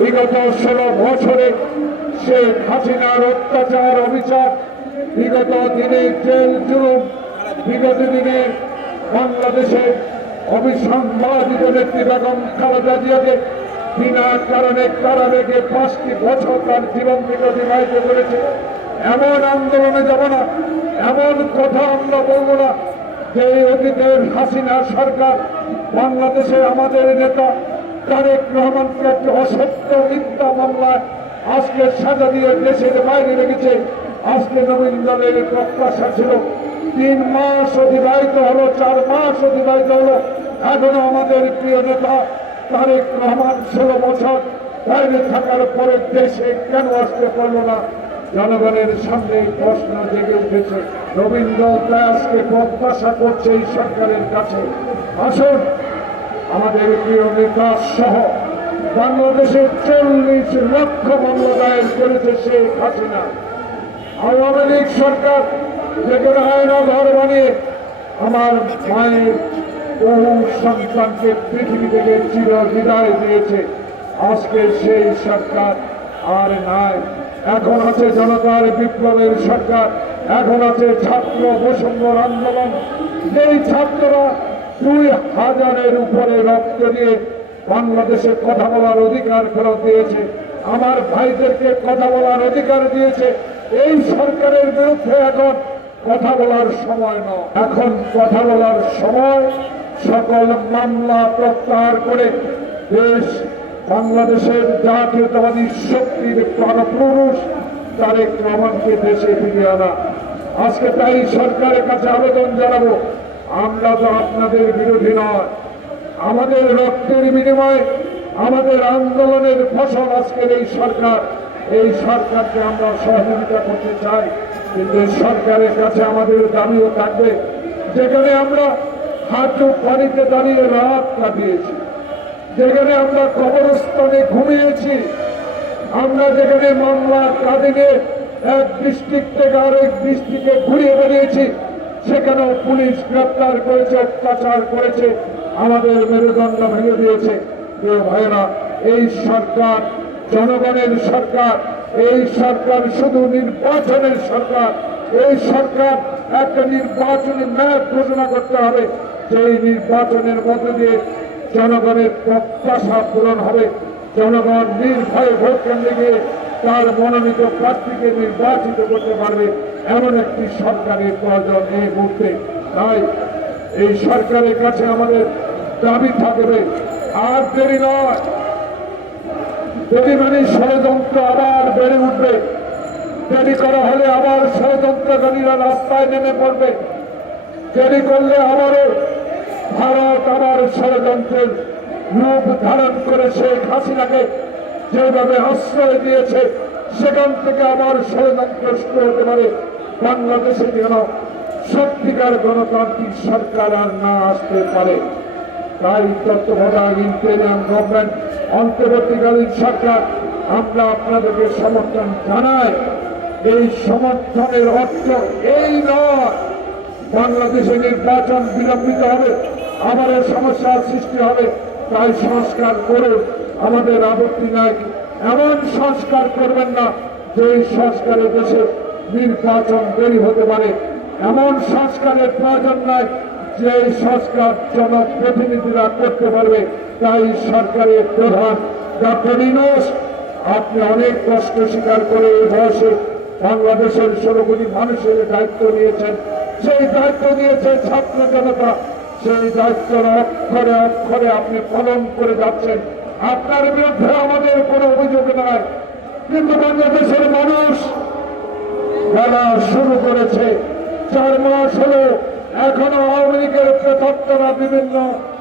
বিগত 16 বছরে শেখ হাসিনার অত্যাচার অবিচার, বিগত দিনে জেল জুলুম, বিগত দিনে বাংলাদেশে অবিসংবাদিত নেত্রী বেগম খালেদা জিয়াকে বিনা কারণে কারাগারে 5টি বছর তার জীবন থেকে অতিবাহিত করেছে। এমন আন্দোলনে যাব না, এমন কথা আমরা বলবো না যে অতীতের হাসিনা সরকার বাংলাদেশে আমাদের নেতা তারেক রহমানকে একটি অসত্য মিথ্যা মামলায় আজকে সাজা দিয়ে দেশের বাইরে রেখেছে। আজকে নবীন দলের প্রত্যাশা ছিল 3 মাস অতিবাহিত হলো, 4 মাস অতিবাহিত হলো, এখনো আমাদের প্রিয় নেতা তারেক রহমান 16 বছর বাইরে থাকার পরে দেশে কেন আসতে পারল না? জনগণের সামনে প্রশ্ন জেগে উঠেছে। নবীন দল আজকে প্রত্যাশা করছে এই সরকারের কাছে, আসুন আমাদের প্রিয় নেতা সহ বাংলাদেশে 40 লক্ষ মামলা দায়ের করেছে শেখ হাসিনা। আওয়ামী লীগ সরকার যেখানে আয়না ঘর বানিয়ে আমার মায়ের বহু সন্তানকে পৃথিবী থেকে চির বিদায় দিয়েছে, আজকে সেই সরকার আর নাই। এখন আছে জনতার বিপ্লবের সরকার, এখন আছে ছাত্র বৈষম্যর আন্দোলন। যেই ছাত্ররা 2000-এর উপরে রক্ত দিয়ে বাংলাদেশে কথা বলার অধিকার ফেরত দিয়েছে, আমার ভাইদেরকে কথা বলার অধিকার দিয়েছে, এই সরকারের বিরুদ্ধে এখন কথা বলার সময় নয়। এখন কথা বলার সময় সকল মামলা প্রত্যাহার করে দেশ বাংলাদেশের জাতীয়তাবাদী শক্তির প্রাণপুরুষ তারেক রহমানকে দেশে ফিরিয়ে আনা। আজকে তাই সরকারের কাছে আবেদন জানাবো, আমরা তো আপনাদের বিরোধী নয়, আমাদের রক্তের বিনিময়ে আমাদের আন্দোলনের ফসল আজকের এই সরকার। এই সরকারকে আমরা সহযোগিতা করতে চাই, কিন্তু সরকারের কাছে আমাদের দাবিও থাকবে, যেখানে আমরা হাঁটু পানিতে দাঁড়িয়ে রাত কাটিয়েছি, যেখানে আমরা কবরস্থানে ঘুমিয়েছি, আমরা যেখানে মামলা কাঁদিনে এক ডিস্ট্রিক্ট থেকে আরেক ডিস্ট্রিক্টে ঘুরিয়ে বেরিয়েছি, সেখানেও পুলিশ গ্রেপ্তার করেছে, অত্যাচার করেছে, আমাদের মেরুদণ্ড ভেঙে দিয়েছে। প্রিয় ভাইয়েরা, এই সরকার জনগণের সরকার, এই সরকার শুধু নির্বাচনের সরকার। এই সরকার একটা নির্বাচনী ম্যাপ ঘোষণা করতে হবে, সেই নির্বাচনের মধ্যে দিয়ে জনগণের প্রত্যাশা পূরণ হবে, জনগণ নির্ভয়ে ভোট কেন্দ্রে গিয়ে তার মনোনীত প্রার্থীকে নির্বাচিত করতে পারবে, এমন একটি সরকারের প্রয়োজন এই মুহূর্তে। তাই এই সরকারের কাছে আমাদের দাবি থাকবে, আর দেরি নয়। দেরি মানে ষড়যন্ত্র আবার বেড়ে উঠবে, দেরি করা হলে আবার ষড়যন্ত্রকারীরা রাস্তায় নেমে পড়বে, দেরি করলে আবারও ভারত আবার ষড়যন্ত্রের রূপ ধারণ করে শেখ হাসিনাকে যেভাবে আশ্রয় দিয়েছে, সেখান থেকে আবার ষড়যন্ত্র শুরু হতে পারে। বাংলাদেশে যেন সত্যিকার গণতান্ত্রিক সরকার আর না আসতে পারে। তাই তত্ত্বাবধায়ক ইন্টারিম গভর্নমেন্ট, অন্তর্বর্তীকালীন সরকার, আমরা আপনাদেরকে সমর্থন জানাই। এই সমর্থনের অর্থ এই নয় বাংলাদেশে নির্বাচন বিলম্বিত হবে, আবারও সমস্যার সৃষ্টি হবে। তাই সংস্কার করে আমাদের আপত্তি নাই, এমন সংস্কার করবেন না যে সংস্কারের দেশে নির্বাচন দেরি হতে পারে। এমন সংস্কারের প্রয়োজন নাই যে সংস্কার জনপ্রতিনিধিরা করতে পারবে। তাই সরকারের প্রধান ডক্টর ইউনূস, আপনি অনেক কষ্ট স্বীকার করে এই বয়সে বাংলাদেশের 16 কোটি মানুষের দায়িত্ব নিয়েছেন। সেই দায়িত্ব নিয়েছে ছাত্র জনতা, সেই দায়িত্বের অক্ষরে অক্ষরে আপনি পালন করে যাচ্ছেন। আপনার বিরুদ্ধে আমাদের কোনো অভিযোগ নাই, কিন্তু বাংলাদেশের মানুষ খেলা শুরু করেছে। 4 মাস হলো এখনো আওয়ামী লীগের প্রেতাত্মারা বিভিন্ন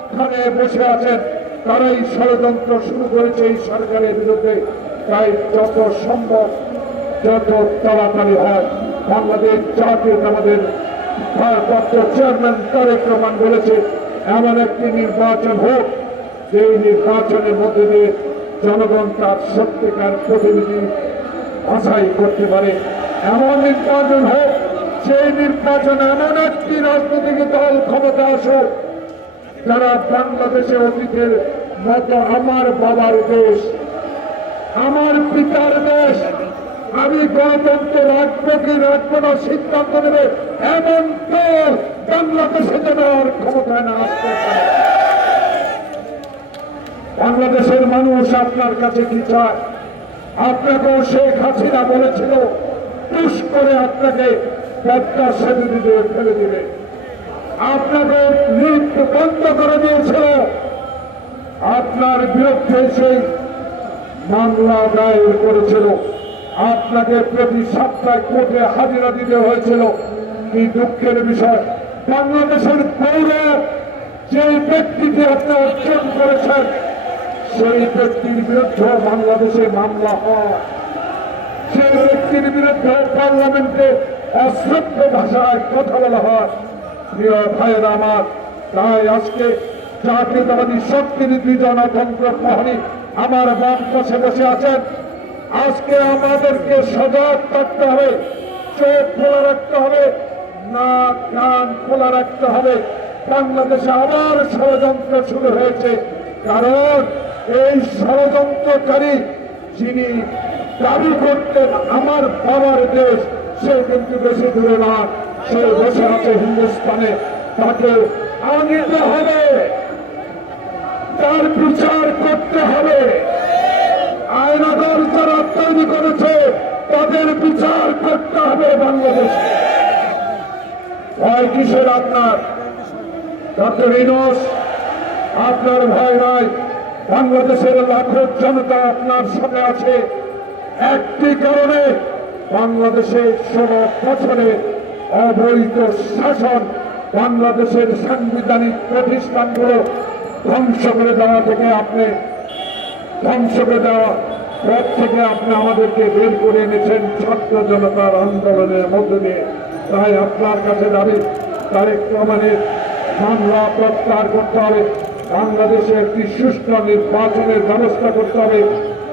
স্থানে বসে আছেন, তারাই ষড়যন্ত্র শুরু করেছে এই সরকারের বিরুদ্ধে। তাই যত সম্ভব যত তাড়াতাড়ি হয়, বাংলাদেশ জাতীয়তাবাদের ভারপ্রাপ্ত চেয়ারম্যান তারেক রহমান বলেছে এমন একটি নির্বাচন হোক, সেই নির্বাচনের মধ্যে দিয়ে জনগণ তার সত্যিকার প্রতিনিধি বাছাই করতে পারে। এমন নির্বাচন হোক, সেই নির্বাচন এমন একটি রাজনৈতিক দল ক্ষমতা আসুক যারা বাংলাদেশে অতীতের মতো আমার বাবার দেশ, আমার পিতার দেশ, আমি গণতন্ত্র রাখবো কি রাখবো না সিদ্ধান্ত নেবে এমন দল বাংলাদেশে যেন আর ক্ষমতায় না আসতে পারে। বাংলাদেশের মানুষ আপনার কাছে কি চায়? আপনাকেও শেখ হাসিনা বলেছিল টুস করে আপনাকে পদ্মা সেতু দিতে ফেলে দিবে, আপনাকে লিফট বন্ধ করে দিয়েছিল, আপনার বিরুদ্ধে সেই মামলা দায়ের করেছিল, আপনাকে প্রতি সপ্তাহে কোর্টে হাজিরা দিতে হয়েছিল। কি দুঃখের বিষয়, বাংলাদেশের গৌরব যে ব্যক্তিকে আপনি অর্জন করেছেন সেই ব্যক্তির বিরুদ্ধে বাংলাদেশে মামলা হয়, সেই ব্যক্তির বিরুদ্ধে পার্লামেন্টে অশ্রদ্ধ ভাষায় কথা বলা হয়। প্রিয় ভাইয়েরা আমার, তাই আজকে জাতীয়তাবাদী শক্তির দুজন অতন্ত্র প্রহরী আমার বাম পাশে বসে আছেন। আজকে আমাদেরকে সজাগ থাকতে হবে, চোখ খোলা রাখতে হবে, নাক কান খোলা রাখতে হবে। বাংলাদেশে আবার ষড়যন্ত্র শুরু হয়েছে, কারণ এই ষড়যন্ত্রকারী যিনি দাবি করতেন আমার বাবার দেশ, সে কিন্তু বেশি দূরে না, সে বসে আছে হিন্দুস্তানে। তাকে আনতে হবে, তার বিচার করতে হবে। আইনাগর যারা তৈরি করেছে তাদের বিচার করতে হবে বাংলাদেশে। ভয় কিসের আপনার? ডক্টর ইউনূস, আপনার ভয় নয়। বাংলাদেশের লাখো জনতা আপনার সাথে আছে। একটি কারণে, বাংলাদেশে 16 বছরে অবৈধ শাসন, বাংলাদেশের সাংবিধানিক প্রতিষ্ঠানগুলো ধ্বংস করে দেওয়া থেকে আপনি ধ্বংস করে দেওয়া পথ থেকে আপনি আমাদেরকে বের করে এনেছেন ছাত্র জনতার আন্দোলনের মধ্য দিয়ে। তাই আপনার কাছে দাবি, তারেক রহমানের মামলা প্রত্যাহার করতে হবে, বাংলাদেশে একটি সুষ্ঠু নির্বাচনের ব্যবস্থা করতে হবে,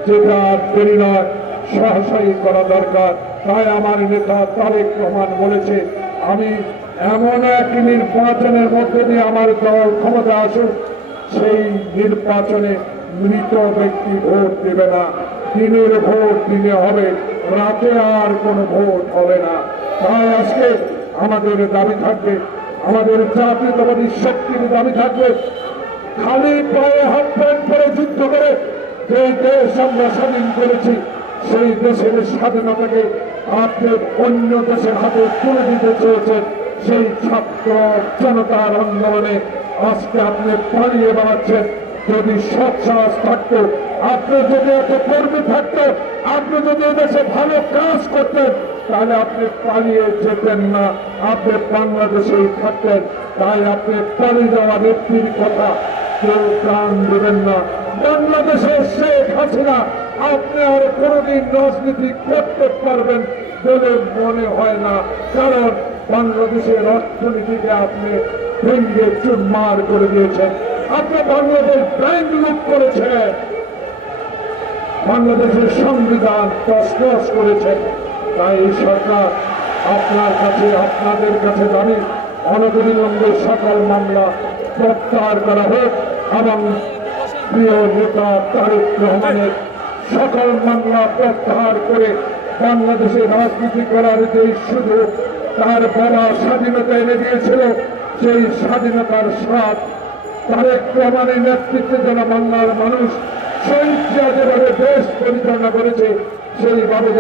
যেটা দেরি নয়, সহসাই করা দরকার। তাই আমার নেতা তারেক রহমান বলেছে, আমি এমন এক নির্বাচনের মধ্যে দিয়ে আমার দল ক্ষমতা আসুক, সেই নির্বাচনে মৃত ব্যক্তি ভোট দেবে না, দিনের ভোট দিনে হবে, রাতে আর কোনো ভোট হবে না। তাই আজকে আমাদের দাবি থাকবে, আমাদের জাতীয়তাবাদী শক্তির দাবি থাকবে, খালি পায়ে হাত প্যান্ট পরে যুদ্ধ করে যে দেশ আমরা স্বাধীন করেছি, সেই দেশের স্বাধীনতাকে আপনি অন্য দেশের হাতে তুলে দিতে চেয়েছেন। সেই ছাত্র জনতার আন্দোলনে আজকে আপনি পালিয়ে বেড়াচ্ছেন। যদি সৎ সাহস থাকতো, আপনি যদি এত কর্মী থাকতো, আপনি যদি এদেশে ভালো কাজ করতেন, তাহলে আপনি পালিয়ে যেতেন না, আপনি বাংলাদেশেই থাকতেন। তাই আপনি পালিয়ে যাওয়া ব্যক্তির কথা কেউ প্রাণ দেবেন না। বাংলাদেশের শেখ হাসিনা আপনি আর কোনোদিন রাজনীতি করতে পারবেন বলে মনে হয় না, কারণ বাংলাদেশের অর্থনীতিকে আপনি ভেঙে চুরমার করে দিয়েছেন। আপনি বাংলাদেশ ব্যাংক লুট করেছেন, বাংলাদেশের সংবিধান তছনছ করেছেন। তাই এই সরকার আপনার কাছে, আপনাদের কাছে দাবি, অনতিবিলম্বে সকল মামলা প্রত্যাহার করা হোক এবং প্রিয় নেতা তারেক রহমানের সকল মামলা প্রত্যাহার করে বাংলাদেশে রাজনীতি করার যে সুযোগ তার বাবা স্বাধীনতা এনে দিয়েছিল, সেই স্বাধীনতার স্বাদ তারেক রহমানের নেতৃত্বে যেন বাংলার মানুষ স্বেচ্ছায় যেভাবে দেশ পরিচালনা করেছে সেইভাবে